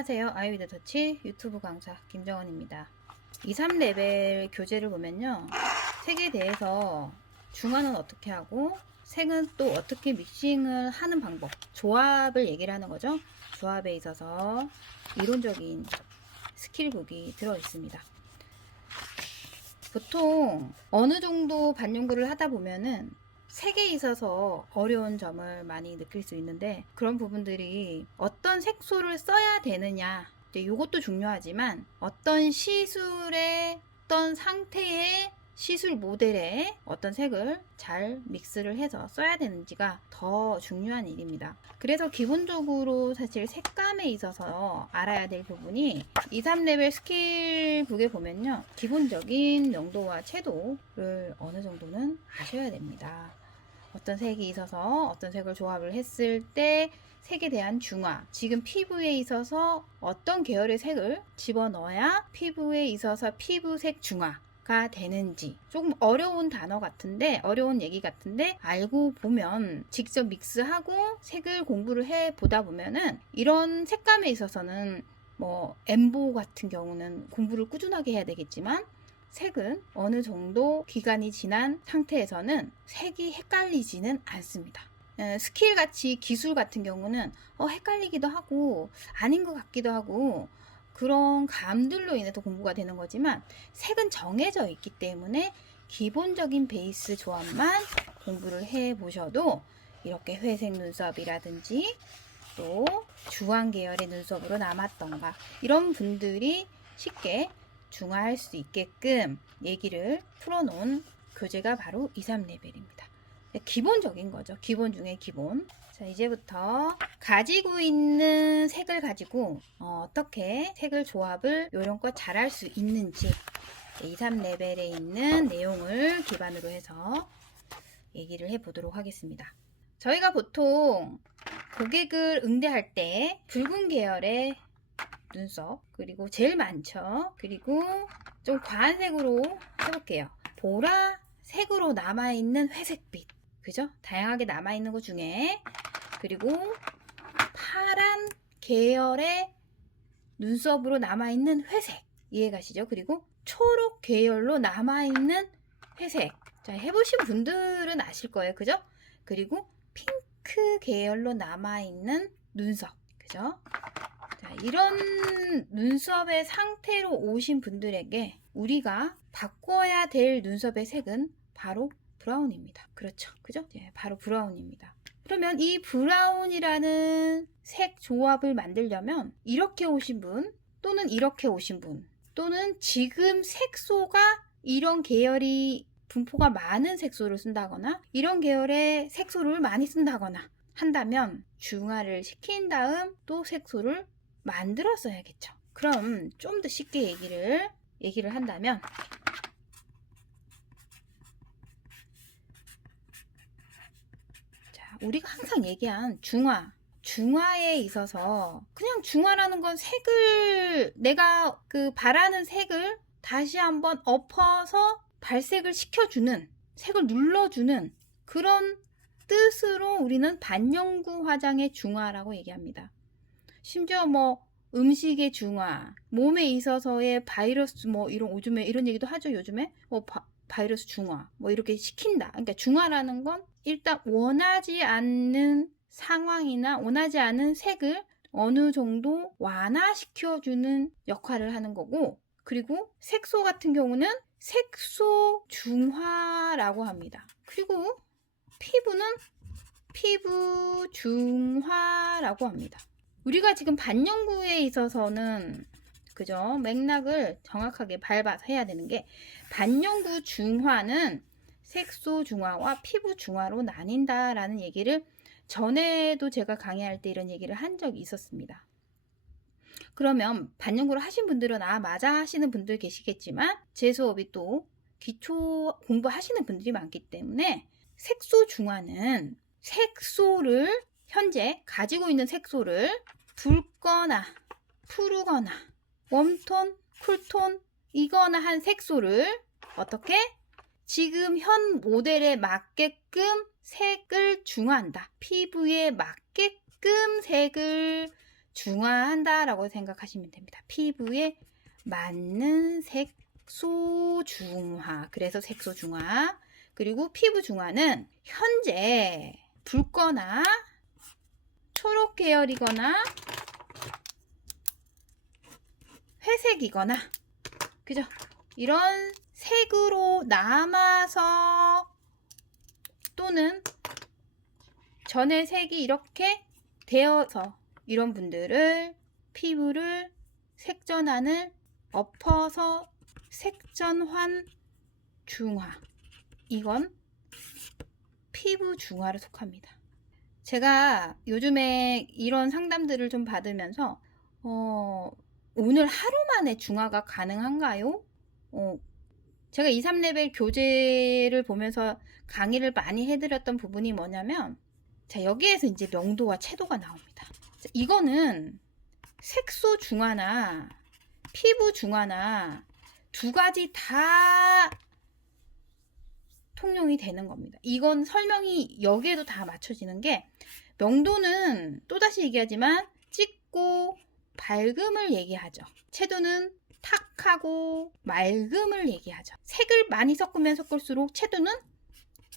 안녕하세요. 아이위드 터치 유튜브 강사 김정원입니다. 2, 3레벨 교재를 보면요. 색에 대해서 중화는 어떻게 하고 색은 또 어떻게 믹싱을 하는 방법, 조합을 얘기를 하는 거죠. 조합에 있어서 이론적인 스킬북이 들어 있습니다. 보통 어느 정도 반연구를 하다 보면은 색에 있어서 어려운 점을 많이 느낄 수 있는데, 그런 부분들이 어떤 색소를 써야 되느냐, 이것도 중요하지만 어떤 시술의 어떤 상태의 시술 모델에 어떤 색을 잘 믹스를 해서 써야 되는지가 더 중요한 일입니다. 그래서 기본적으로 사실 색감에 있어서 알아야 될 부분이 2, 3레벨 스킬북에 보면요, 기본적인 명도와 채도를 어느 정도는 아셔야 됩니다. 어떤 색이 있어서 어떤 색을 조합을 했을 때 색에 대한 중화, 지금 피부에 있어서 어떤 계열의 색을 집어넣어야 피부에 있어서 피부색 중화가 되는지, 조금 어려운 단어 같은데, 어려운 얘기 같은데, 알고 보면 직접 믹스하고 색을 공부를 해 보다 보면은 이런 색감에 있어서는 뭐 엠보 같은 경우는 공부를 꾸준하게 해야 되겠지만, 색은 어느 정도 기간이 지난 상태에서는 색이 헷갈리지는 않습니다. 스킬같이 기술 같은 경우는 헷갈리기도 하고 아닌 것 같기도 하고 그런 감들로 인해서 공부가 되는 거지만, 색은 정해져 있기 때문에 기본적인 베이스 조합만 공부를 해 보셔도 이렇게 회색 눈썹이라든지 또 주황 계열의 눈썹으로 남았던가 이런 분들이 쉽게 중화할 수 있게끔 얘기를 풀어놓은 교재가 바로 2, 3레벨입니다. 기본적인 거죠. 기본 중에 기본. 자, 이제부터 가지고 있는 색을 가지고 어떻게 색을 조합을 요령껏 잘할 수 있는지 2, 3레벨에 있는 내용을 기반으로 해서 얘기를 해보도록 하겠습니다. 저희가 보통 고객을 응대할 때 붉은 계열의 눈썹, 그리고 제일 많죠. 그리고 좀 과한 색으로 해볼게요. 보라색으로 남아있는 회색빛, 그죠? 다양하게 남아있는 것 중에, 그리고 파란 계열의 눈썹으로 남아있는 회색, 이해가시죠? 그리고 초록 계열로 남아있는 회색. 자, 해보신 분들은 아실 거예요, 그죠? 그리고 핑크 계열로 남아있는 눈썹, 그죠? 자, 이런 눈썹의 상태로 오신 분들에게 우리가 바꿔야 될 눈썹의 색은 바로 브라운입니다. 그렇죠, 그죠? 네, 바로 브라운입니다. 그러면 이 브라운이라는 색 조합을 만들려면 이렇게 오신 분, 또는 이렇게 오신 분, 또는 지금 색소가 이런 계열이 분포가 많은 색소를 쓴다거나 이런 계열의 색소를 많이 쓴다거나 한다면 중화를 시킨 다음 또 색소를 만들었어야겠죠. 그럼 좀 더 쉽게 얘기를 한다면, 자, 우리가 항상 얘기한 중화에 있어서 그냥 중화라는 건 색을, 내가 그 바라는 색을 다시 한번 엎어서 발색을 시켜주는, 색을 눌러주는 그런 뜻으로 우리는 반영구 화장의 중화라고 얘기합니다. 심지어 뭐 음식의 중화, 몸에 있어서의 바이러스, 뭐 이런 요즘에 이런 얘기도 하죠. 요즘에 바이러스 중화 뭐 이렇게 시킨다. 그러니까 중화라는 건 일단 원하지 않는 상황이나 원하지 않은 색을 어느 정도 완화시켜주는 역할을 하는 거고, 그리고 색소 같은 경우는 색소 중화라고 합니다. 그리고 피부는 피부 중화라고 합니다. 우리가 지금 반영구에 있어서는, 그죠? 맥락을 정확하게 밟아서 해야 되는 게, 반영구 중화는 색소 중화와 피부 중화로 나뉜다라는 얘기를 전에도 제가 강의할 때 이런 얘기를 한 적이 있었습니다. 그러면 반영구를 하신 분들은 맞아 하시는 분들 계시겠지만, 제 수업이 또 기초 공부하시는 분들이 많기 때문에 색소 중화는 색소를, 현재 가지고 있는 색소를 붉거나 푸르거나 웜톤, 쿨톤 이거나 한 색소를 어떻게 지금 현 모델에 맞게끔 색을 중화한다. 피부에 맞게끔 색을 중화한다라고 생각하시면 됩니다. 피부에 맞는 색소 중화. 그래서 색소 중화. 그리고 피부 중화는 현재 붉거나 초록 계열이거나 회색이거나, 그죠? 이런 색으로 남아서 또는 전의 색이 이렇게 되어서 이런 분들을 피부를 색전환을 엎어서 색전환 중화, 이건 피부 중화를 속합니다. 제가 요즘에 이런 상담들을 좀 받으면서 오늘 하루 만에 중화가 가능한가요? 제가 2, 3레벨 교재를 보면서 강의를 많이 해드렸던 부분이 뭐냐면, 자, 여기에서 이제 명도와 채도가 나옵니다. 자, 이거는 색소 중화나 피부 중화나 두 가지 다 통용이 되는 겁니다. 이건 설명이 여기에도 다 맞춰지는 게, 명도는 또다시 얘기하지만 짙고 밝음을 얘기하죠. 채도는 탁하고 맑음을 얘기하죠. 색을 많이 섞으면 섞을수록 채도는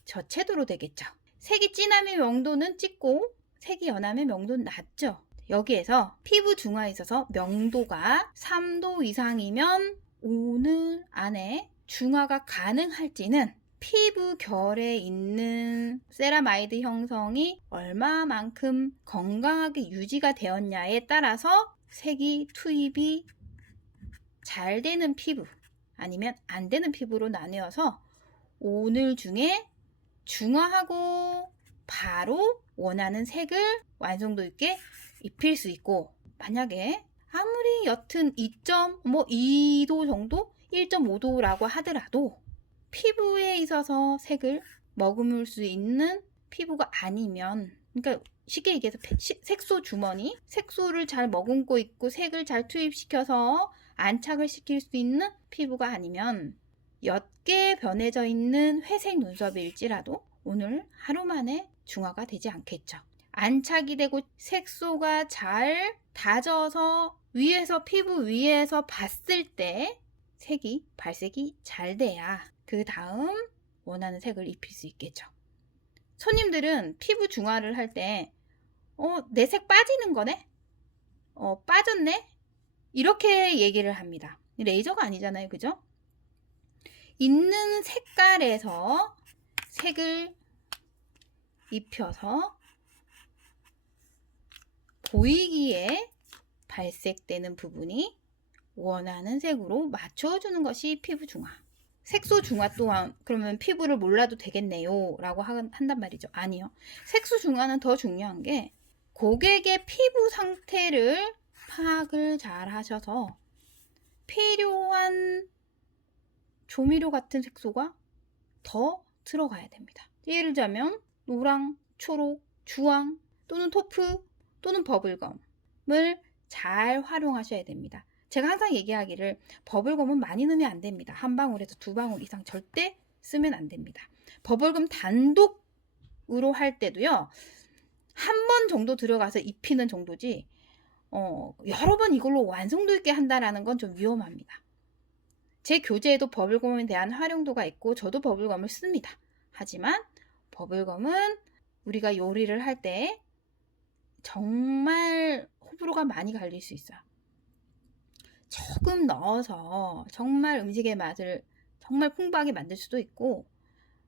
저채도로 되겠죠. 색이 진하면 명도는 짙고 색이 연하면 명도는 낮죠. 여기에서 피부 중화에 있어서 명도가 3도 이상이면 오늘 안에 중화가 가능할지는 피부 결에 있는 세라마이드 형성이 얼마만큼 건강하게 유지가 되었냐에 따라서 색이 투입이 잘 되는 피부 아니면 안 되는 피부로 나뉘어서 오늘 중에 중화하고 바로 원하는 색을 완성도 있게 입힐 수 있고, 만약에 아무리 옅은 2.2도 정도, 1.5도라고 하더라도 피부에 있어서 색을 머금을 수 있는 피부가 아니면, 그러니까 쉽게 얘기해서 색소 주머니, 색소를 잘 머금고 있고 색을 잘 투입시켜서 안착을 시킬 수 있는 피부가 아니면 옅게 변해져 있는 회색 눈썹일지라도 오늘 하루 만에 중화가 되지 않겠죠. 안착이 되고 색소가 잘 다져서 위에서 피부 위에서 봤을 때 색이 발색이 잘 돼야 그 다음 원하는 색을 입힐 수 있겠죠. 손님들은 피부 중화를 할 때 내 색 빠지는 거네? 빠졌네? 이렇게 얘기를 합니다. 레이저가 아니잖아요. 그죠? 있는 색깔에서 색을 입혀서 보이기에 발색되는 부분이 원하는 색으로 맞춰주는 것이 피부 중화. 색소 중화 또한 그러면 피부를 몰라도 되겠네요 라고 한단 말이죠. 아니요. 색소 중화는 더 중요한 게 고객의 피부 상태를 파악을 잘 하셔서 필요한 조미료 같은 색소가 더 들어가야 됩니다. 예를 들자면 노랑, 초록, 주황 또는 토프 또는 버블검을 잘 활용하셔야 됩니다. 제가 항상 얘기하기를 버블검은 많이 넣으면 안 됩니다. 한 방울에서 두 방울 이상 절대 쓰면 안 됩니다. 버블검 단독으로 할 때도요. 한 번 정도 들어가서 입히는 정도지 여러 번 이걸로 완성도 있게 한다라는 건 좀 위험합니다. 제 교재에도 버블검에 대한 활용도가 있고 저도 버블검을 씁니다. 하지만 버블검은 우리가 요리를 할 때 정말 호불호가 많이 갈릴 수 있어요. 조금 넣어서 정말 음식의 맛을 정말 풍부하게 만들 수도 있고,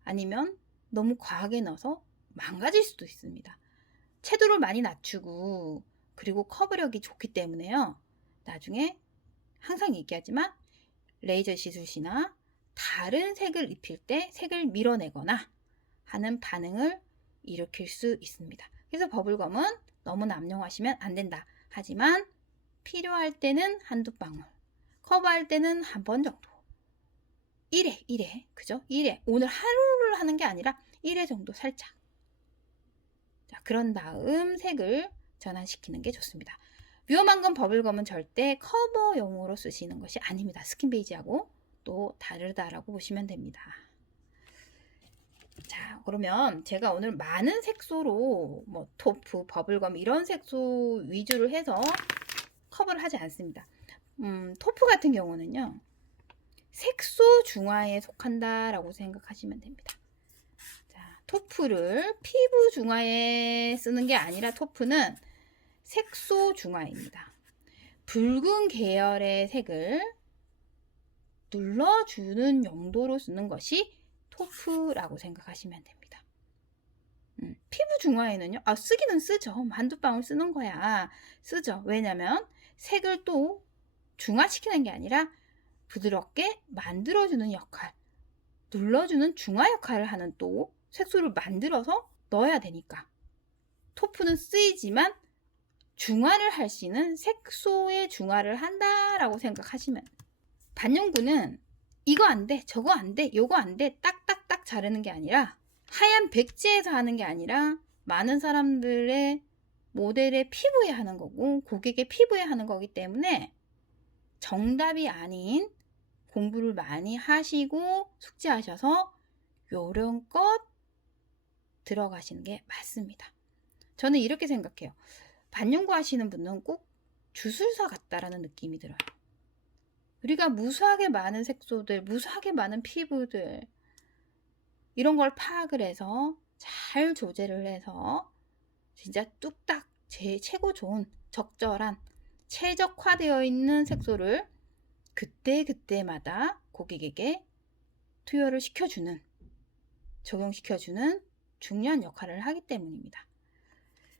아니면 너무 과하게 넣어서 망가질 수도 있습니다. 채도를 많이 낮추고 그리고 커버력이 좋기 때문에요. 나중에 항상 얘기하지만 레이저 시술시나 다른 색을 입힐 때 색을 밀어내거나 하는 반응을 일으킬 수 있습니다. 그래서 버블검은 너무 남용하시면 안 된다. 하지만 필요할 때는 한두 방울, 커버할 때는 한 번 정도. 1회, 그죠? 1회. 오늘 하루를 하는 게 아니라 1회 정도 살짝. 자, 그런 다음 색을 전환시키는 게 좋습니다. 위험한 건 버블검은 절대 커버용으로 쓰시는 것이 아닙니다. 스킨 베이지하고 또 다르다라고 보시면 됩니다. 자, 그러면 제가 오늘 많은 색소로 뭐 토프, 버블검 이런 색소 위주로 해서 커버를 하지 않습니다. 토프 같은 경우는요, 색소 중화에 속한다라고 생각하시면 됩니다. 자, 토프를 피부 중화에 쓰는 게 아니라 토프는 색소 중화입니다. 붉은 계열의 색을 눌러주는 용도로 쓰는 것이 토프라고 생각하시면 됩니다. 피부 중화에는요, 쓰기는 쓰죠. 한두 방울 쓰는 거야. 쓰죠. 왜냐면 색을 또 중화시키는 게 아니라 부드럽게 만들어주는 역할, 눌러주는 중화 역할을 하는 또 색소를 만들어서 넣어야 되니까. 토프는 쓰이지만 중화를 할 수 있는 색소의 중화를 한다라고 생각하시면, 반영구는 이거 안 돼, 저거 안 돼, 요거 안 돼, 딱딱딱 자르는 게 아니라 하얀 백지에서 하는 게 아니라 많은 사람들의 모델의 피부에 하는 거고 고객의 피부에 하는 거기 때문에 정답이 아닌 공부를 많이 하시고 숙지하셔서 요령껏 들어가시는 게 맞습니다. 저는 이렇게 생각해요. 반영구 하시는 분은 꼭 주술사 같다라는 느낌이 들어요. 우리가 무수하게 많은 색소들, 무수하게 많은 피부들 이런 걸 파악을 해서 잘 조제를 해서 진짜 뚝딱 최고 좋은 적절한 최적화되어 있는 색소를 그때그때마다 고객에게 투여를 시켜주는, 적용시켜주는 중요한 역할을 하기 때문입니다.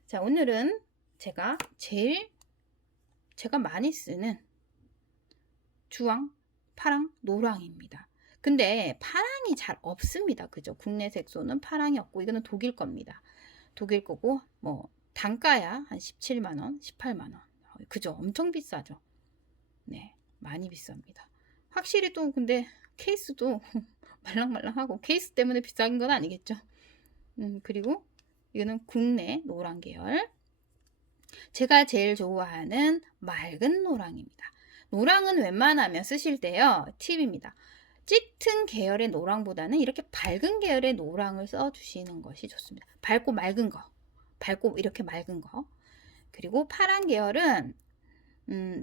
자, 오늘은 제가 많이 쓰는 주황, 파랑, 노랑입니다. 근데 파랑이 잘 없습니다. 그죠? 국내 색소는 파랑이 없고 이거는 독일 겁니다. 독일 거고 뭐 단가야 한 17만원, 18만원. 그죠? 엄청 비싸죠. 네, 많이 비쌉니다. 확실히 또 근데 케이스도 말랑말랑하고 케이스 때문에 비싼 건 아니겠죠. 그리고 이거는 국내 노랑 계열. 제가 제일 좋아하는 맑은 노랑입니다. 노랑은 웬만하면 쓰실 때요, 팁입니다. 짙은 계열의 노랑보다는 이렇게 밝은 계열의 노랑을 써주시는 것이 좋습니다. 밝고 맑은 거, 밝고 이렇게 맑은 거. 그리고 파란 계열은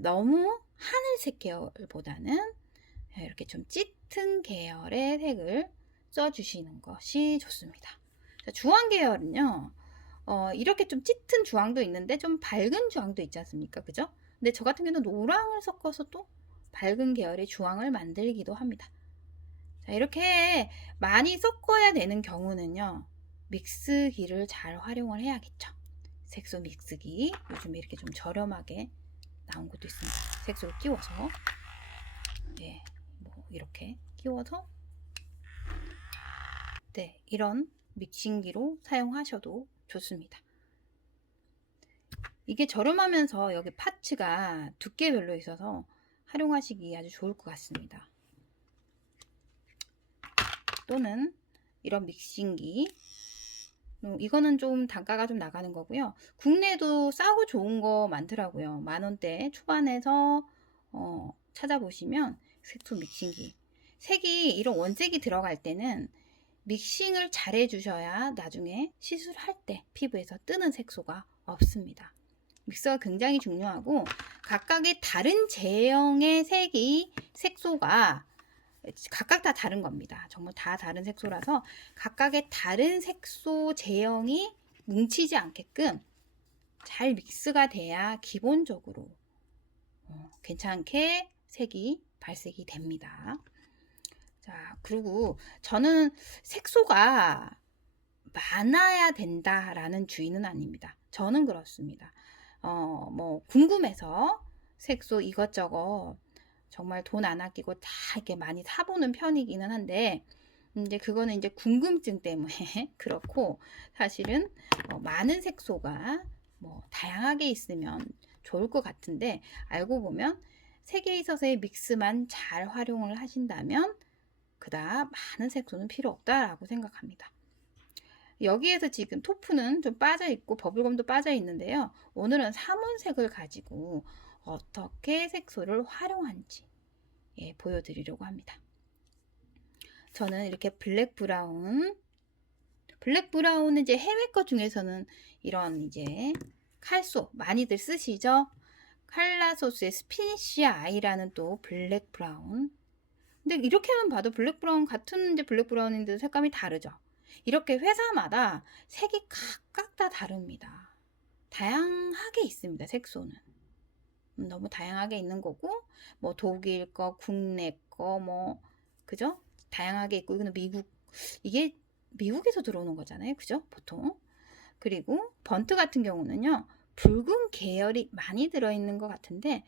너무 하늘색 계열보다는 이렇게 좀 짙은 계열의 색을 써주시는 것이 좋습니다. 주황 계열은요, 이렇게 좀 짙은 주황도 있는데 좀 밝은 주황도 있지 않습니까? 그죠? 근데 저 같은 경우는 노랑을 섞어서 또 밝은 계열의 주황을 만들기도 합니다. 자, 이렇게 많이 섞어야 되는 경우는요, 믹스기를 잘 활용을 해야겠죠. 색소 믹스기, 요즘에 이렇게 좀 저렴하게 나온 것도 있습니다. 색소를 끼워서, 네, 뭐 이렇게 끼워서, 네, 이런 믹싱기로 사용하셔도 좋습니다. 이게 저렴하면서 여기 파츠가 두께별로 있어서 활용하시기 아주 좋을 것 같습니다. 또는 이런 믹싱기, 이거는 좀 단가가 좀 나가는 거고요. 국내도 싸고 좋은 거 많더라고요. 만원대 초반에서 찾아보시면 색소 믹싱기, 색이 이런 원색이 들어갈 때는 믹싱을 잘 해주셔야 나중에 시술할 때 피부에서 뜨는 색소가 없습니다. 믹서가 굉장히 중요하고 각각의 다른 제형의 색소가 각각 다 다른 겁니다. 정말 다 다른 색소라서 각각의 다른 색소 제형이 뭉치지 않게끔 잘 믹스가 돼야 기본적으로 괜찮게 색이 발색이 됩니다. 자, 그리고 저는 색소가 많아야 된다라는 주의는 아닙니다. 저는 그렇습니다. 뭐 궁금해서 색소 이것저것 정말 돈 안 아끼고 다 이렇게 많이 사보는 편이기는 한데, 이제 그거는 이제 궁금증 때문에 그렇고, 사실은 많은 색소가 뭐 다양하게 있으면 좋을 것 같은데, 알고 보면 색에 있어서의 믹스만 잘 활용을 하신다면 그다음 많은 색소는 필요 없다라고 생각합니다. 여기에서 지금 토프는 좀 빠져 있고 버블검도 빠져 있는데요. 오늘은 삼원색을 가지고 어떻게 색소를 활용하는지 보여드리려고 합니다. 저는 이렇게 블랙 브라운 블랙 브라운은 이제 해외 것 중에서는 이런 이제 칼소 많이들 쓰시죠. 칼라소스의 스피니시 아이라는 또 블랙 브라운. 근데 이렇게만 봐도 블랙 브라운 같은 이제 블랙 브라운인데도 색감이 다르죠. 이렇게 회사마다 색이 각각 다 다릅니다. 다양하게 있습니다. 색소는. 너무 다양하게 있는 거고, 뭐 독일 거, 국내 거, 뭐 그죠? 다양하게 있고, 이거는 이게 미국에서 들어오는 거잖아요. 그죠? 보통. 그리고 번트 같은 경우는요, 붉은 계열이 많이 들어있는 것 같은데,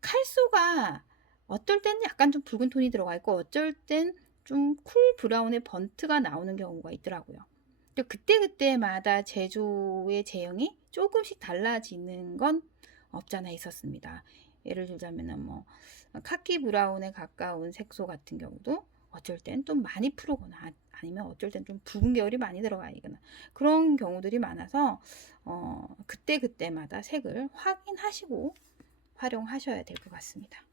칼소가 어떨 때는 약간 좀 붉은 톤이 들어가 있고, 어쩔 땐 좀 쿨 브라운의 번트가 나오는 경우가 있더라고요. 그때그때마다 제조의 제형이 조금씩 달라지는 건 없잖아 있었습니다. 예를 들자면 뭐 카키 브라운에 가까운 색소 같은 경우도 어쩔 땐 좀 많이 푸르거나 아니면 어쩔 땐 좀 붉은 계열이 많이 들어가 있거나 그런 경우들이 많아서 그때그때마다 색을 확인하시고 활용하셔야 될 것 같습니다.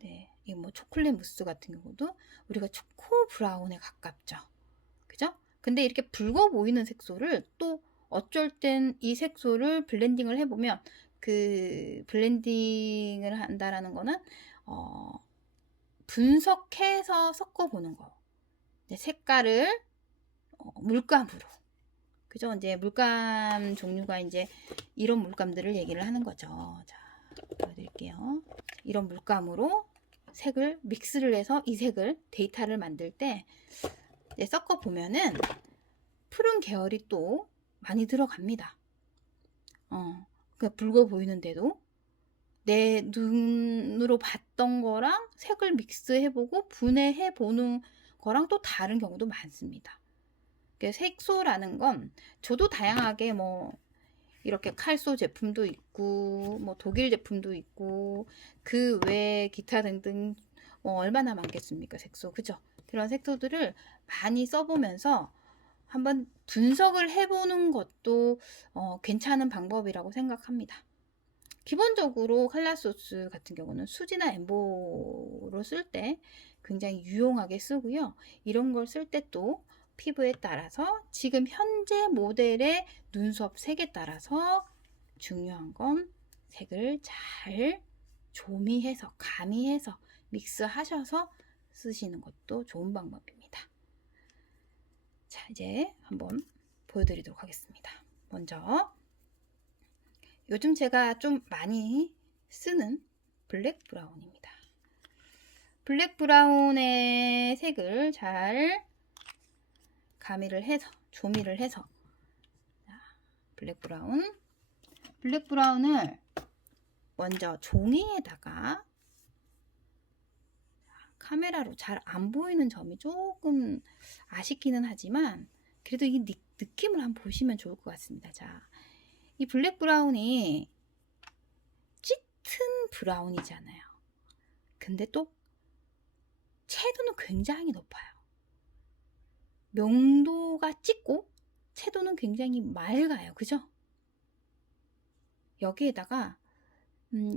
네, 이 뭐 초콜릿 무스 같은 경우도 우리가 초코 브라운에 가깝죠. 그죠? 근데 이렇게 붉어 보이는 색소를 또 어쩔 땐 이 색소를 블렌딩을 해보면 그 블렌딩을 한다라는 거는 분석해서 섞어보는 거. 색깔을 물감으로. 그죠? 이제 물감 종류가 이제 이런 물감들을 얘기를 하는 거죠. 자, 보여드릴게요. 이런 물감으로 색을 믹스를 해서 이 색을 데이터를 만들 때 섞어 보면은 푸른 계열이 또 많이 들어갑니다. 그러니까 붉어 보이는데도 내 눈으로 봤던 거랑 색을 믹스해보고 분해해보는 거랑 또 다른 경우도 많습니다. 색소라는 건 저도 다양하게 뭐 이렇게 칼소 제품도 있고 뭐 독일 제품도 있고 그 외에 기타 등등 얼마나 많겠습니까 색소 그죠? 그런 색소들을 많이 써보면서 한번 분석을 해보는 것도 괜찮은 방법이라고 생각합니다. 기본적으로 칼라소스 같은 경우는 수지나 엠보로 쓸 때 굉장히 유용하게 쓰고요. 이런 걸 쓸 때 또 피부에 따라서 지금 현재 모델의 눈썹 색에 따라서 중요한 건 색을 잘 조미해서 가미해서 믹스하셔서 쓰시는 것도 좋은 방법입니다. 자, 이제 한번 보여드리도록 하겠습니다. 먼저 요즘 제가 좀 많이 쓰는 블랙 브라운입니다. 블랙 브라운의 색을 잘 가미를 해서 조미를 해서 블랙 브라운을 먼저 종이에다가 카메라로 잘 안 보이는 점이 조금 아쉽기는 하지만 그래도 이 느낌을 한번 보시면 좋을 것 같습니다. 자, 이 블랙 브라운이 짙은 브라운이잖아요. 근데 또 채도는 굉장히 높아요. 명도가 짙고 채도는 굉장히 맑아요. 그죠? 여기에다가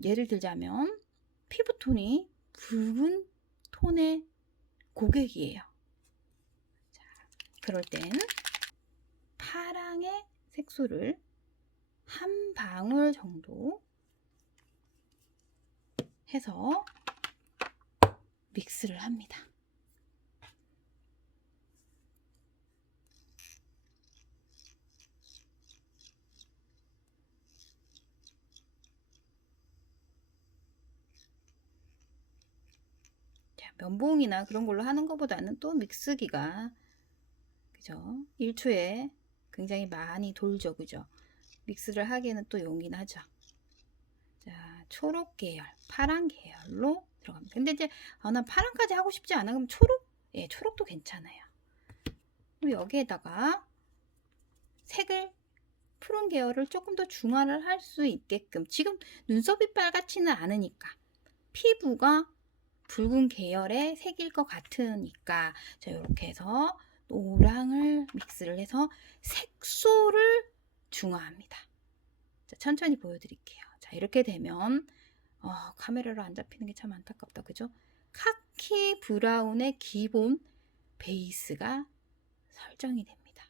예를 들자면 피부톤이 붉은 톤의 고객이에요. 자, 그럴 땐 파랑의 색소를 한 방울 정도 해서 믹스를 합니다. 자, 면봉이나 그런 걸로 하는 것보다는 또 믹스기가 그죠? 1초에 굉장히 많이 돌죠. 그죠? 믹스를 하기에는 또 용이하죠. 자, 초록 계열, 파란 계열로 들어갑니다. 근데 이제 난 파란까지 하고 싶지 않아. 그럼 초록? 예, 초록도 괜찮아요. 그리고 여기에다가 색을 푸른 계열을 조금 더 중화를 할 수 있게끔 지금 눈썹이 빨갛지는 않으니까 피부가 붉은 계열의 색일 것 같으니까 자, 이렇게 해서 노랑을 믹스를 해서 색소를 중화합니다. 자, 천천히 보여드릴게요. 자, 이렇게 되면 카메라로 안 잡히는 게 참 안타깝다. 그죠? 카키 브라운의 기본 베이스가 설정이 됩니다.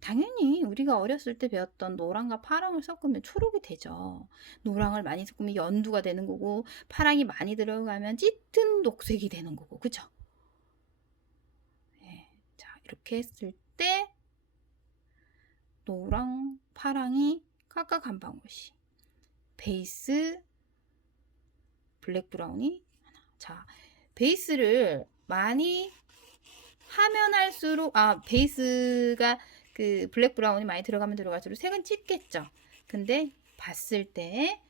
당연히 우리가 어렸을 때 배웠던 노랑과 파랑을 섞으면 초록이 되죠. 노랑을 많이 섞으면 연두가 되는 거고, 파랑이 많이 들어가면 짙은 녹색이 되는 거고, 그죠? 네. 자, 이렇게 했을 때 노랑, 파랑이 각각 한 방울씩, 베이스, 블랙 브라운이 하나. 자, 베이스를 많이 하면 할수록, 베이스가 그 블랙 브라운이 많이 들어가면 들어갈수록 색은 짙겠죠. 근데 봤을 때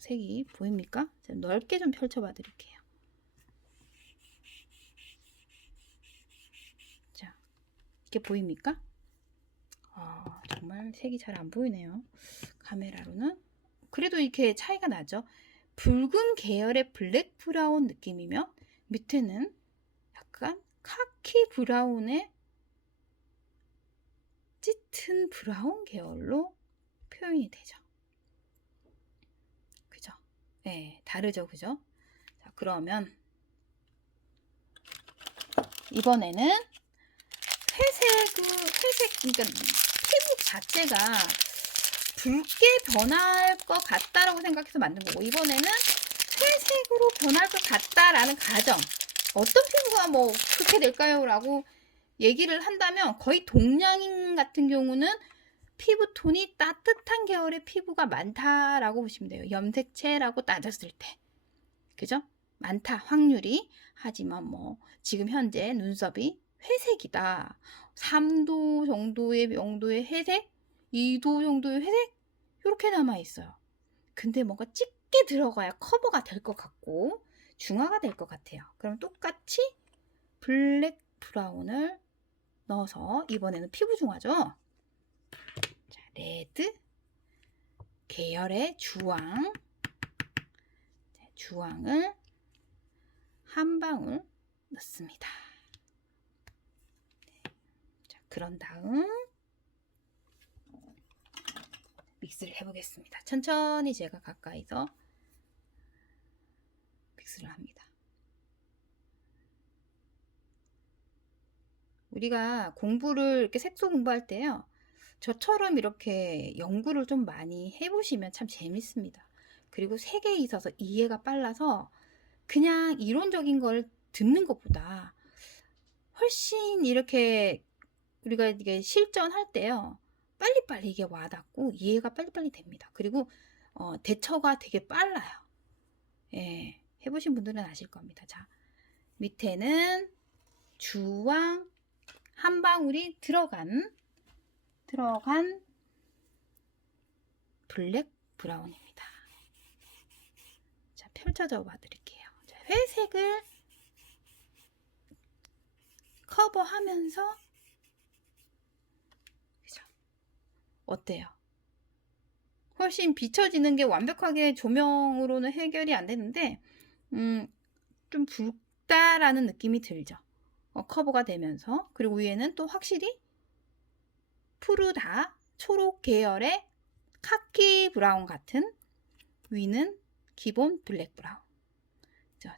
색이 보입니까? 넓게 좀 펼쳐봐 드릴게요. 자, 이렇게 보입니까? 정말 색이 잘 안 보이네요. 카메라로는. 그래도 이렇게 차이가 나죠. 붉은 계열의 블랙 브라운 느낌이면 밑에는 약간 카키 브라운의 짙은 브라운 계열로 표현이 되죠. 그죠? 네, 다르죠, 그죠? 자, 그러면 이번에는 그러니까 피부 자체가 붉게 변할 것 같다라고 생각해서 만든 거고, 이번에는 회색으로 변할 것 같다라는 가정. 어떤 피부가 뭐 그렇게 될까요? 라고 얘기를 한다면 거의 동양인 같은 경우는 피부톤이 따뜻한 계열의 피부가 많다라고 보시면 돼요. 염색체라고 따졌을 때. 그죠? 많다, 확률이. 하지만 뭐 지금 현재 눈썹이 회색이다. 3도 정도의 명도의 회색, 2도 정도의 회색, 이렇게 남아있어요. 근데 뭔가 짙게 들어가야 커버가 될 것 같고 중화가 될 것 같아요. 그럼 똑같이 블랙 브라운을 넣어서, 이번에는 피부 중화죠. 자, 레드 계열의 주황, 주황을 한 방울 넣습니다. 자, 그런 다음 믹스를 해보겠습니다. 천천히 제가 가까이서 믹스를 합니다. 우리가 공부를 이렇게 색소 공부할 때요, 저처럼 이렇게 연구를 좀 많이 해보시면 참 재밌습니다. 그리고 색에 있어서 이해가 빨라서 그냥 이론적인 걸 듣는 것보다 훨씬 이렇게 우리가 이게 실전할 때요, 빨리빨리 이게 와닿고 이해가 빨리빨리 됩니다. 그리고 대처가 되게 빨라요. 예, 해보신 분들은 아실 겁니다. 자, 밑에는 주황 한 방울이 들어간 블랙 브라운입니다. 자, 펼쳐져 봐 드릴게요. 자, 회색을 커버하면서, 그죠? 어때요? 훨씬 비춰지는 게 완벽하게 조명으로는 해결이 안 되는데 좀 붉다라는 느낌이 들죠. 커버가 되면서. 그리고 위에는 또 확실히 푸르다 초록 계열의 카키 브라운 같은, 위는 기본 블랙 브라운.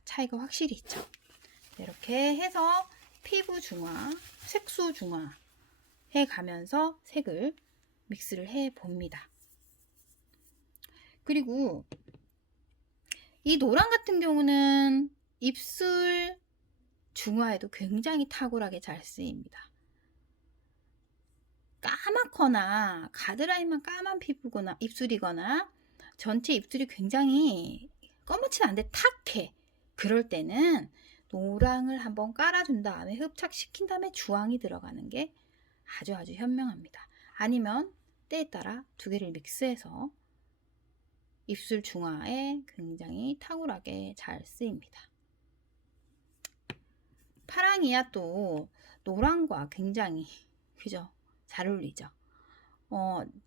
차이가 확실히 있죠. 이렇게 해서 피부 중화, 색소 중화 해 가면서 색을 믹스를 해 봅니다. 그리고 이 노랑 같은 경우는 입술 중화에도 굉장히 탁월하게 잘 쓰입니다. 까맣거나 가드라인만 까만 피부거나 입술이거나 전체 입술이 굉장히 검맣진 않은데 탁해. 그럴 때는 노랑을 한번 깔아준 다음에 흡착시킨 다음에 주황이 들어가는 게 아주 현명합니다. 아니면 때에 따라 두 개를 믹스해서 입술 중화에 굉장히 탁월하게 잘 쓰입니다. 파랑이야 또 노랑과 굉장히, 그죠? 잘 어울리죠.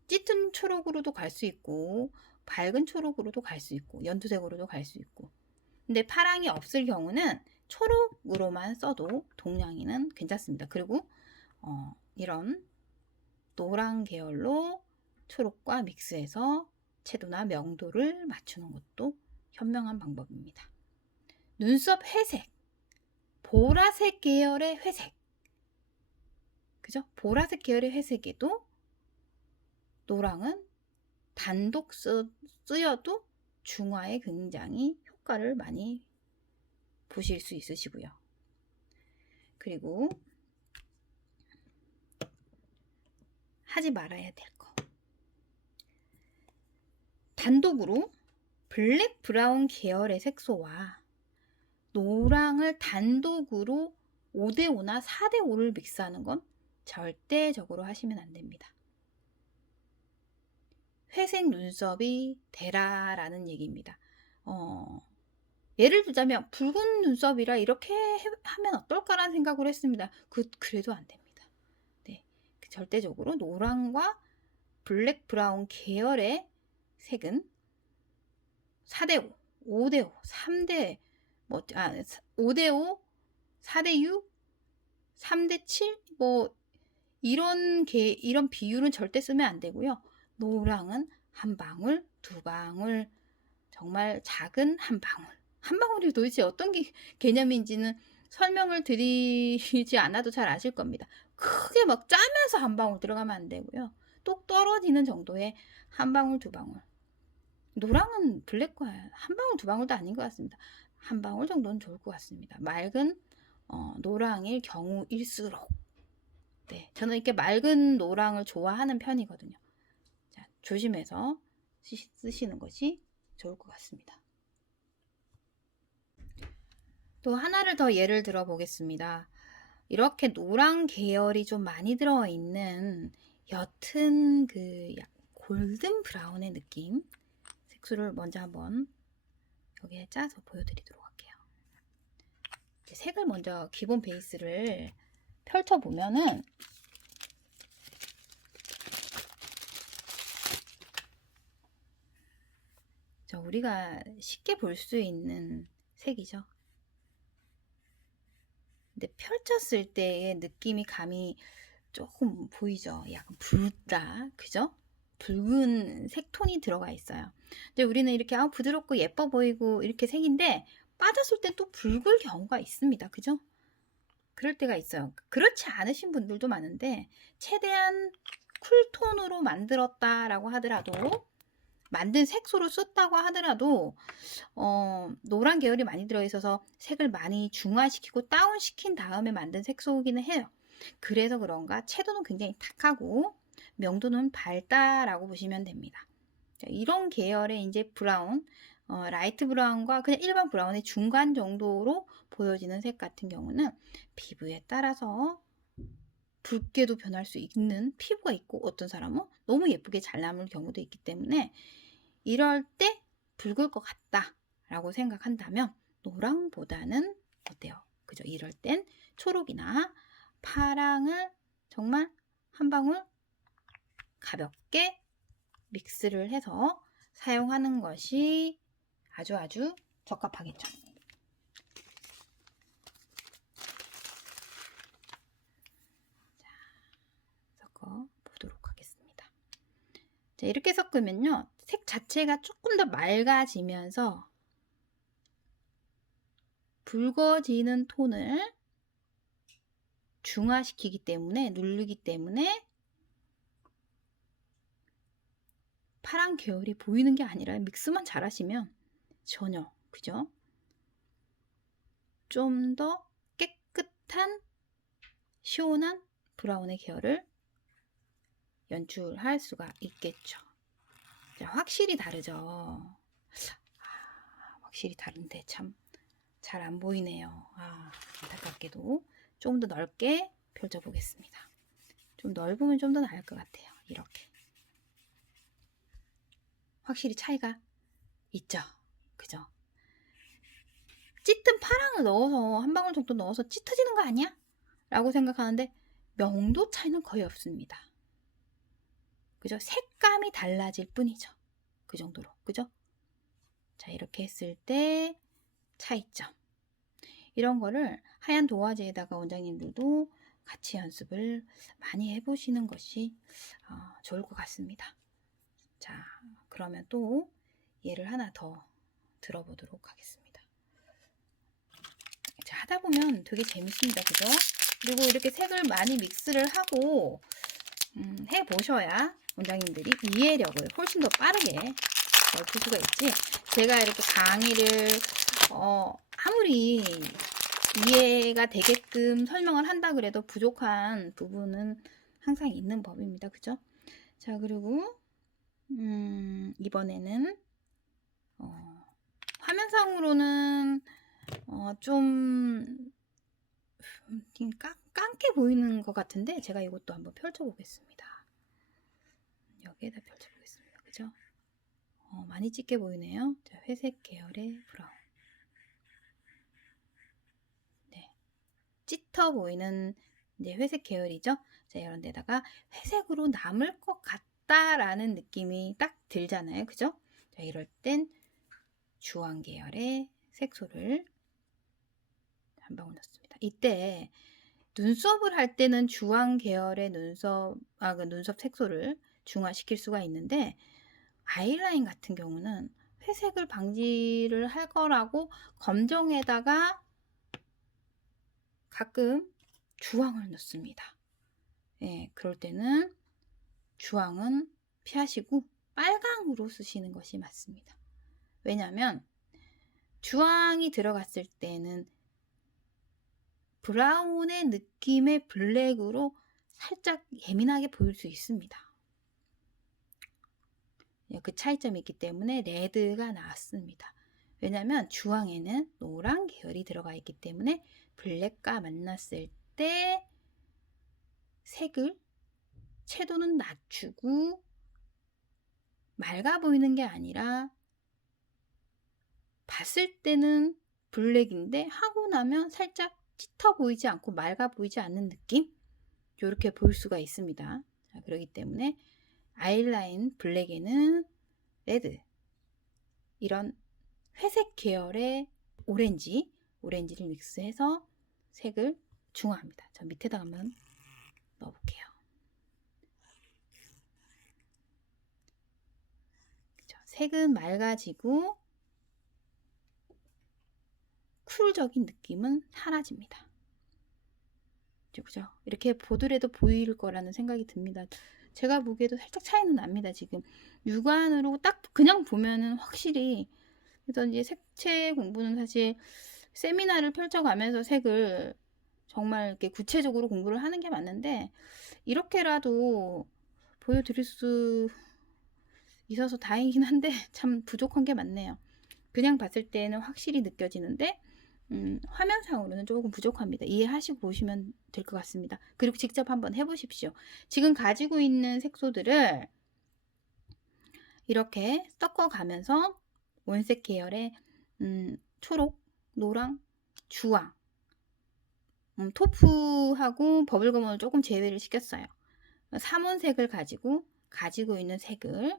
짙은 초록으로도 갈 수 있고 밝은 초록으로도 갈 수 있고 연두색으로도 갈 수 있고. 근데 파랑이 없을 경우는 초록으로만 써도 동양인은 괜찮습니다. 그리고 이런 노랑 계열로 초록과 믹스해서 채도나 명도를 맞추는 것도 현명한 방법입니다. 눈썹 회색, 보라색 계열의 회색, 그죠? 보라색 계열의 회색에도 노랑은 단독 쓰여도 중화에 굉장히 효과를 많이 보실 수 있으시고요. 그리고 하지 말아야 될 거. 단독으로 블랙 브라운 계열의 색소와 노랑을 단독으로 5대5나 4대5를 믹스하는 건 절대적으로 하시면 안 됩니다. 회색 눈썹이 되라라는 얘기입니다. 예를 들자면 붉은 눈썹이라 이렇게 하면 어떨까라는 생각을 했습니다. 그래도 안 됩니다. 네, 절대적으로 노랑과 블랙 브라운 계열의 색은 4대5, 5대5, 3대 5대5, 4대6, 3대7 이런 비율은 절대 쓰면 안 되고요. 노랑은 한 방울, 두 방울, 정말 작은 한 방울. 한 방울이 도대체 어떤 개념인지는 설명을 드리지 않아도 잘 아실 겁니다. 크게 막 짜면서 한 방울 들어가면 안 되고요. 똑 떨어지는 정도의 한 방울, 두 방울. 노랑은 블랙과 한 방울, 두 방울도 아닌 것 같습니다. 한 방울 정도는 좋을 것 같습니다. 맑은 노랑일 경우일수록. 네, 저는 이렇게 맑은 노랑을 좋아하는 편이거든요. 자, 조심해서 쓰시는 것이 좋을 것 같습니다. 또 하나를 더 예를 들어 보겠습니다. 이렇게 노랑 계열이 좀 많이 들어있는 옅은 골든 브라운의 느낌 색소를 먼저 한번 여기에 짜서 보여드리도록 할게요. 색을 먼저 기본 베이스를 펼쳐보면은 우리가 쉽게 볼 수 있는 색이죠. 근데 펼쳤을 때의 느낌이 감이 조금 보이죠. 약간 붉다, 그죠? 붉은 색톤이 들어가 있어요. 근데 우리는 이렇게 부드럽고 예뻐 보이고 이렇게 색인데 빠졌을 때 또 붉을 경우가 있습니다. 그죠? 그럴 때가 있어요. 그렇지 않으신 분들도 많은데 최대한 쿨톤으로 만들었다라고 하더라도 만든 색소로 썼다고 하더라도 노란 계열이 많이 들어있어서 색을 많이 중화시키고 다운시킨 다음에 만든 색소이기는 해요. 그래서 그런가 채도는 굉장히 탁하고 명도는 밝다라고 보시면 됩니다. 자, 이런 계열의 이제 브라운, 라이트 브라운과 그냥 일반 브라운의 중간 정도로 보여지는 색 같은 경우는 피부에 따라서 붉게도 변할 수 있는 피부가 있고 어떤 사람은 너무 예쁘게 잘 남을 경우도 있기 때문에 이럴 때 붉을 것 같다 라고 생각한다면 노랑보다는 어때요? 그죠? 이럴 땐 초록이나 파랑을 정말 한 방울 가볍게 믹스를 해서 사용하는 것이 아주 적합하겠죠. 자, 섞어 보도록 하겠습니다. 자, 이렇게 섞으면요. 색 자체가 조금 더 맑아지면서 붉어지는 톤을 중화시키기 때문에 누르기 때문에 파란 계열이 보이는 게 아니라 믹스만 잘 하시면 전혀 그죠? 좀 더 깨끗한 시원한 브라운의 계열을 연출할 수가 있겠죠. 자, 확실히 다르죠. 확실히 다른데 참 잘 안 보이네요. 안타깝게도 조금 더 넓게 펼쳐 보겠습니다. 좀 넓으면 좀 더 나을 것 같아요. 이렇게 확실히 차이가 있죠. 그죠? 짙은 파랑을 넣어서 한 방울 정도 넣어서 짙어지는 거 아니야? 라고 생각하는데 명도 차이는 거의 없습니다. 그죠? 색감이 달라질 뿐이죠. 그 정도로. 그죠? 자, 이렇게 했을 때 차이점. 이런 거를 하얀 도화지에다가 원장님들도 같이 연습을 많이 해보시는 것이 좋을 것 같습니다. 자, 그러면 또 예를 하나 더 들어보도록 하겠습니다. 자, 하다 보면 되게 재밌습니다. 그죠? 그리고 이렇게 색을 많이 믹스를 하고 해보셔야 원장님들이 이해력을 훨씬 더 빠르게 볼 수가 있지. 제가 이렇게 강의를 아무리 이해가 되게끔 설명을 한다 그래도 부족한 부분은 항상 있는 법입니다. 그죠? 자, 그리고 이번에는 화면상으로는 좀 깡게 보이는 것 같은데 제가 이것도 한번 펼쳐 보겠습니다. 여기에다 펼쳐 보겠습니다. 그죠? 많이 짙게 보이네요. 자, 회색 계열의 브라운. 네, 짙어 보이는 이제 회색 계열이죠. 자, 이런 데다가 회색으로 남을 것 같다라는 느낌이 딱 들잖아요. 그죠? 자, 이럴 땐 주황 계열의 색소를 한 방울 넣습니다. 이때 눈썹을 할 때는 주황 계열의 눈썹 색소를 중화시킬 수가 있는데 아이라인 같은 경우는 회색을 방지를 할 거라고 검정에다가 가끔 주황을 넣습니다. 예, 그럴 때는 주황은 피하시고 빨강으로 쓰시는 것이 맞습니다. 왜냐하면 주황이 들어갔을 때는 브라운의 느낌의 블랙으로 살짝 예민하게 보일 수 있습니다. 그 차이점이 있기 때문에 레드가 나왔습니다. 왜냐하면 주황에는 노란 계열이 들어가 있기 때문에 블랙과 만났을 때 색을 채도는 낮추고 맑아 보이는 게 아니라 봤을 때는 블랙인데 하고 나면 살짝 짙어 보이지 않고 맑아 보이지 않는 느낌? 이렇게 보일 수가 있습니다. 자, 그렇기 때문에 아이라인 블랙에는 레드, 이런 회색 계열의 오렌지를 믹스해서 색을 중화합니다. 자, 밑에다 한번 넣어볼게요. 그쵸? 색은 맑아지고 쿨적인 느낌은 사라집니다. 그죠? 이렇게 보더라도 보일 거라는 생각이 듭니다. 제가 보기에도 살짝 차이는 납니다. 지금 육안으로 딱 그냥 보면은 확실히. 그래서 이제 색채 공부는 사실 세미나를 펼쳐가면서 색을 정말 이렇게 구체적으로 공부를 하는 게 맞는데 이렇게라도 보여드릴 수 있어서 다행이긴 한데 참 부족한 게 많네요. 그냥 봤을 때는 확실히 느껴지는데 화면상으로는 조금 부족합니다. 이해하시고 보시면 될 것 같습니다. 그리고 직접 한번 해보십시오. 지금 가지고 있는 색소들을 이렇게 섞어가면서 원색 계열의 초록, 노랑, 주황, 토프하고 버블검을 조금 제외를 시켰어요. 삼원색을 가지고 있는 색을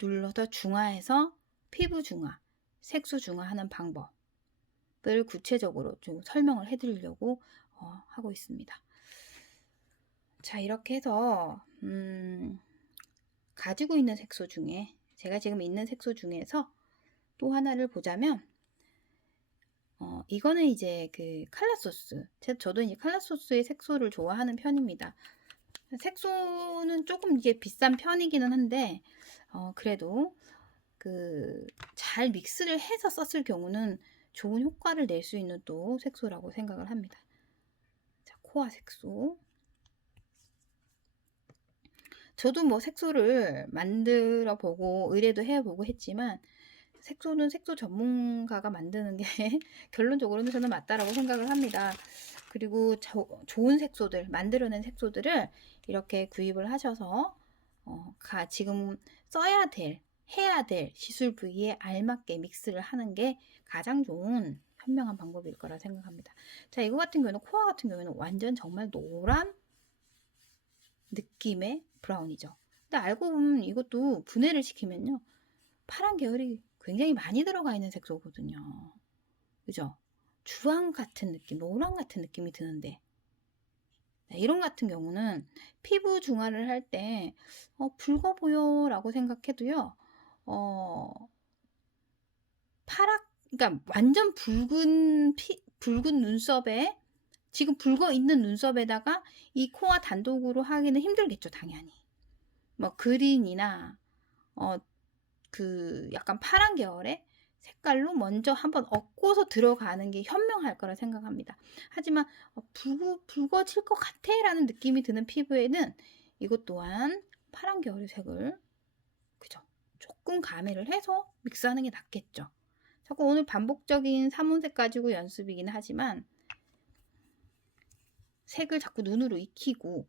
눌러서 중화해서 피부 중화, 색소 중화하는 방법을 구체적으로 좀 설명을 해드리려고 하고 있습니다. 자, 이렇게 해서 가지고 있는 색소 중에 제가 지금 있는 색소 중에서 또 하나를 보자면 이거는 이제 그 칼라소스. 저도 이제 칼라소스의 색소를 좋아하는 편입니다. 색소는 조금 이게 비싼 편이기는 한데 그래도 그 잘 믹스를 해서 썼을 경우는 좋은 효과를 낼 수 있는 또 색소라고 생각을 합니다. 자, 코아 색소. 저도 뭐 색소를 만들어 보고 의뢰도 해보고 했지만 색소는 색소 전문가가 만드는 게 결론적으로는 저는 맞다라고 생각을 합니다. 그리고 좋은 색소들, 만들어낸 색소들을 이렇게 구입을 하셔서 지금 해야 될 시술 부위에 알맞게 믹스를 하는 게 가장 좋은 현명한 방법일 거라 생각합니다. 자, 이거 같은 경우는 코아 같은 경우는 완전 정말 노란 느낌의 브라운이죠. 근데 알고 보면 이것도 분해를 시키면요, 파란 계열이 굉장히 많이 들어가 있는 색소거든요. 그죠? 주황 같은 느낌, 노랑 같은 느낌이 드는데 이런 같은 경우는 피부 중화를 할 때 붉어 보여 라고 생각해도요, 그러니까 완전 붉은 눈썹에 지금 붉어 있는 눈썹에다가 이 코와 단독으로 하기는 힘들겠죠, 당연히. 뭐 그린이나 그 약간 파란 계열의 색깔로 먼저 한번 얹고서 들어가는 게 현명할 거라 생각합니다. 하지만 붉어질 것 같아 라는 느낌이 드는 피부에는 이것 또한 파란 계열의 색을 그죠? 조금 가미를 해서 믹스하는 게 낫겠죠. 자꾸 오늘 반복적인 사문색 가지고 연습이긴 하지만 색을 자꾸 눈으로 익히고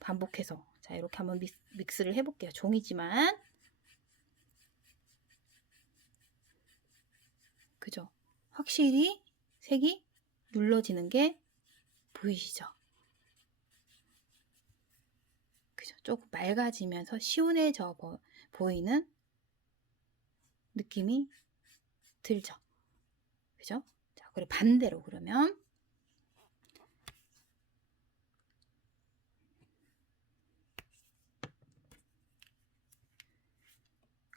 반복해서 자 이렇게 한번 믹스를 해볼게요. 종이지만 그죠? 확실히 색이 눌러지는 게 보이시죠? 그죠? 조금 맑아지면서 시원해져 보이는 느낌이 들죠? 그죠? 자, 그리고 반대로 그러면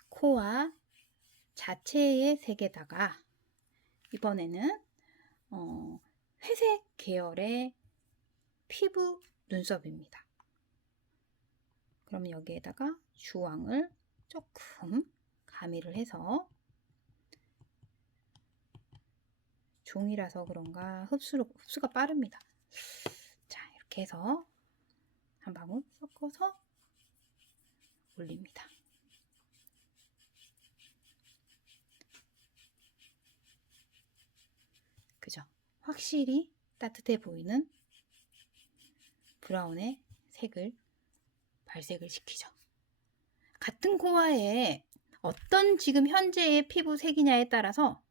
코와 자체의 색에다가 이번에는 회색 계열의 피부 눈썹입니다. 그럼 여기에다가 주황을 조금 가미를 해서 종이라서 그런가 흡수가 빠릅니다. 자, 이렇게 해서 한 방울 섞어서 올립니다. 그죠? 확실히 따뜻해 보이는 브라운의 색을 발색을 시키죠. 같은 코와의 어떤 지금 현재의 피부 색이냐에 따라서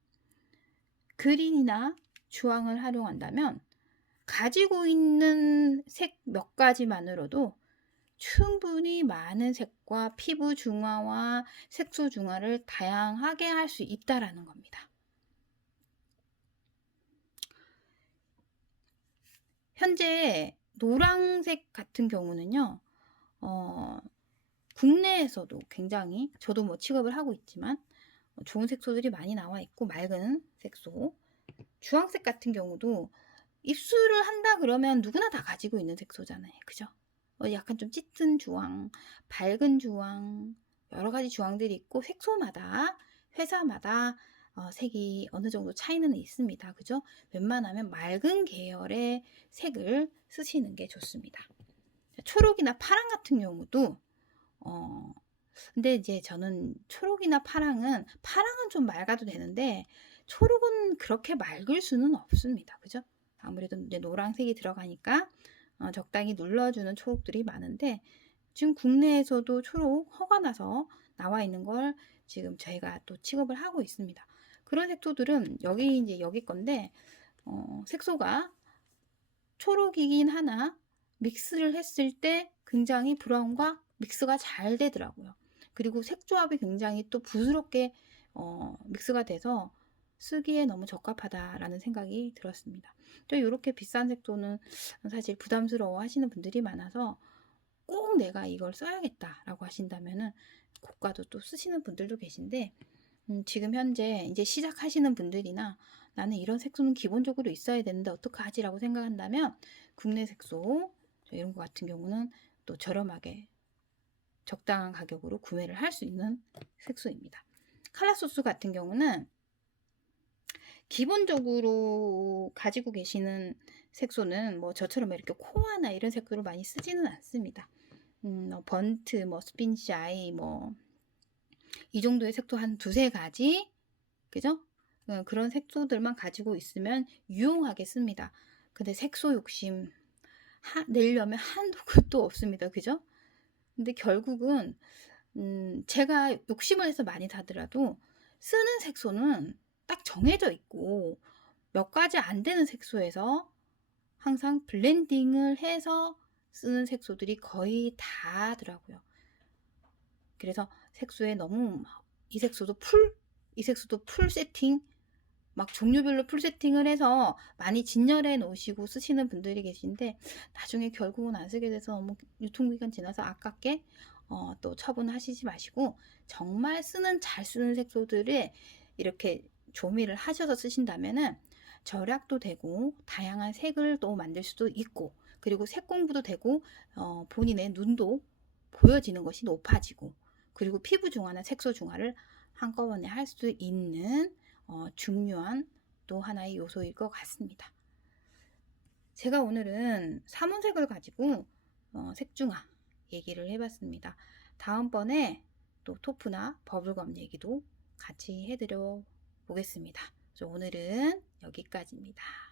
그린이나 주황을 활용한다면 가지고 있는 색 몇 가지만으로도 충분히 많은 색과 피부 중화와 색소 중화를 다양하게 할 수 있다라는 겁니다. 현재 노란색 같은 경우는요, 국내에서도 굉장히 저도 뭐 취급을 하고 있지만 좋은 색소들이 많이 나와 있고 맑은 색소, 주황색 같은 경우도 입술을 한다 그러면 누구나 다 가지고 있는 색소잖아요. 그죠? 약간 좀 짙은 주황, 밝은 주황, 여러 가지 주황들이 있고 색소마다, 회사마다 색이 어느 정도 차이는 있습니다. 그죠? 웬만하면 맑은 계열의 색을 쓰시는 게 좋습니다. 초록이나 파랑 같은 경우도 근데 이제 저는 초록이나 파랑은 좀 맑아도 되는데 초록은 그렇게 맑을 수는 없습니다. 그죠? 아무래도 이제 노란색이 들어가니까 적당히 눌러주는 초록들이 많은데 지금 국내에서도 초록 허가 나서 나와 있는 걸 지금 저희가 또 취급을 하고 있습니다. 그런 색소들은 여기 건데 색소가 초록이긴 하나 믹스를 했을 때 굉장히 브라운과 믹스가 잘 되더라고요. 그리고 색 조합이 굉장히 또 부드럽게 믹스가 돼서 쓰기에 너무 적합하다라는 생각이 들었습니다. 또 이렇게 비싼 색소는 사실 부담스러워 하시는 분들이 많아서 꼭 내가 이걸 써야겠다라고 하신다면은 고가도 또 쓰시는 분들도 계신데 지금 현재 이제 시작하시는 분들이나 나는 이런 색소는 기본적으로 있어야 되는데 어떡하지? 라고 생각한다면 국내 색소 이런 것 같은 경우는 또 저렴하게 적당한 가격으로 구매를 할 수 있는 색소입니다. 칼라소스 같은 경우는 기본적으로 가지고 계시는 색소는 뭐 저처럼 이렇게 코아나 이런 색소를 많이 쓰지는 않습니다. 번트, 뭐 스핀시 아이, 뭐 이 정도의 색소 한 두세 가지, 그죠? 그런 색소들만 가지고 있으면 유용하게 씁니다. 근데 색소 욕심 내려면 한도 끝도 없습니다. 그죠? 근데 결국은 제가 욕심을 해서 많이 사더라도 쓰는 색소는 딱 정해져 있고 몇 가지 안 되는 색소에서 항상 블렌딩을 해서 쓰는 색소들이 거의 다더라고요. 그래서 색소에 너무 이 색소도 풀 세팅 막 종류별로 풀 세팅을 해서 많이 진열해 놓으시고 쓰시는 분들이 계신데 나중에 결국은 안 쓰게 돼서 너무 유통기간 지나서 아깝게 또 처분하시지 마시고 정말 잘 쓰는 색소들을 이렇게 조미를 하셔서 쓰신다면은 절약도 되고 다양한 색을 또 만들 수도 있고, 그리고 색 공부도 되고 본인의 눈도 보여지는 것이 높아지고, 그리고 피부 중화나 색소 중화를 한꺼번에 할 수 있는 중요한 또 하나의 요소일 것 같습니다. 제가 오늘은 삼원색을 가지고 색중화 얘기를 해봤습니다. 다음번에 또 토프나 버블검 얘기도 같이 해드려 보겠습니다. 오늘은 여기까지입니다.